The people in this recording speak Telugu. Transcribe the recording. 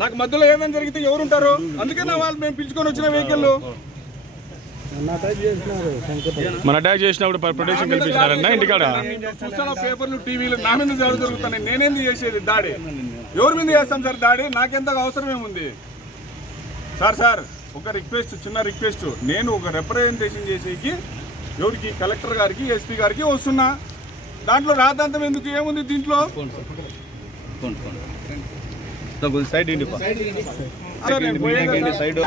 నాకు మధ్యలో ఏమైనా జరిగితే ఎవరు ఉంటారు? అందుకే నా వాళ్ళు మేము పిలుచుకొని వచ్చిన వెహికల్ మన అటాక్ చేసినప్పుడు ప్రొటెక్షన్ కల్పించారన్న ఇంటికాడ చూస్తాను పేపర్లు టీవీలు నా మీద జరుగుతున్నాయి. నేనేంది చేసేది దాడి? ఎవరి మీద చేస్తాం సార్ దాడి? నాకెంత అవసరం ఏముంది సార్? ఒక రిక్వెస్ట్, చిన్న రిక్వెస్ట్. నేను ఒక రిప్రజెంటేషన్ చేసేకి ఎవరికి, కలెక్టర్ గారికి, ఎస్పీ గారికి వస్తున్నా. దాంట్లో రాద్ధాంతం ఎందుకు? ఏముంది దీంట్లో? Side side